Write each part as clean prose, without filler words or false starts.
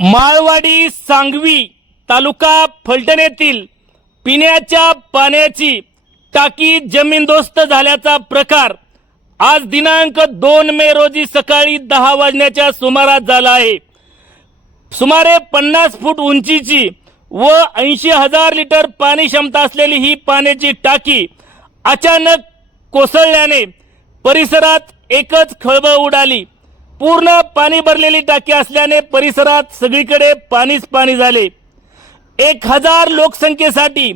माळवाडी सांगवी तालुका फलटण येथील पिण्याच्या पाण्याची टाकी जमीनदोस्त झाल्याचा प्रकार आज दिनांक 2 मे रोजी सकाळी 10 वाजण्याच्या सुमारास झाला आहे। सुमारे 50 फूट उंचीची व 80,000 लिटर पाणी क्षमता असलेली ही पाण्याची टाकी अचानक कोसळल्याने परिसरात एकच खळबळ उडाली। पूर्ण पाणी भरलेली टाकी असल्याने परिसरात सगळीकडे पाणीच पाणी झाले। 1000 लोकसंख्येसाठी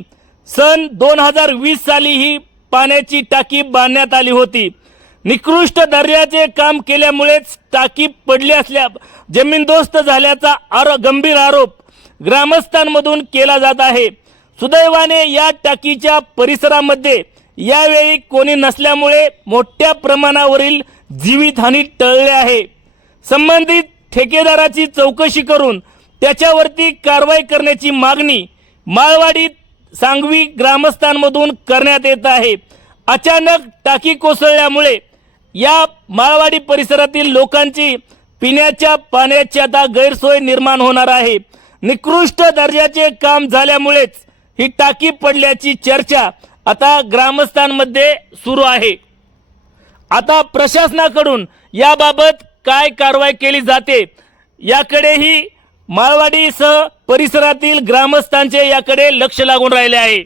सन 2020 साली ही पाण्याची टाकी बांधण्यात आली होती। निकृष्ट दर्जाचे काम केल्यामुळेच टाकी पडली असल्या जमीनदोस्त झाल्याचा गंभीर आरोप ग्रामस्थांमधून केला जात आहे। सुदैवाने या टाकीच्या परिसरामध्ये यावेळी कोणी नसल्यामुळे मोठ्या प्रमाणावरील जीवितहानी टळली आहे। संबंधित ठेकेदाराची चौकशी करून त्याच्यावरती कारवाई करण्याची मागणी माळवाडी सांगवी ग्रामस्थांमधून करण्यात येत आहे। अचानक टाकी कोसळल्यामुळे या माळवाडी परिसरातील लोकांची पिण्याच्या पाण्याची आता गैरसोय निर्माण होणार आहे। निकृष्ट दर्जाचे काम झाल्यामुळेच ही टाकी पडल्याची चर्चा आता ग्रामस्थांमध्ये सुरू आहे। आता प्रशासनाकडून याबाबत काय कारवाई केली जाते याकडेही माळवाडीसह परिसरातील ग्रामस्थांचे याकडे लक्ष लागून राहिले आहे।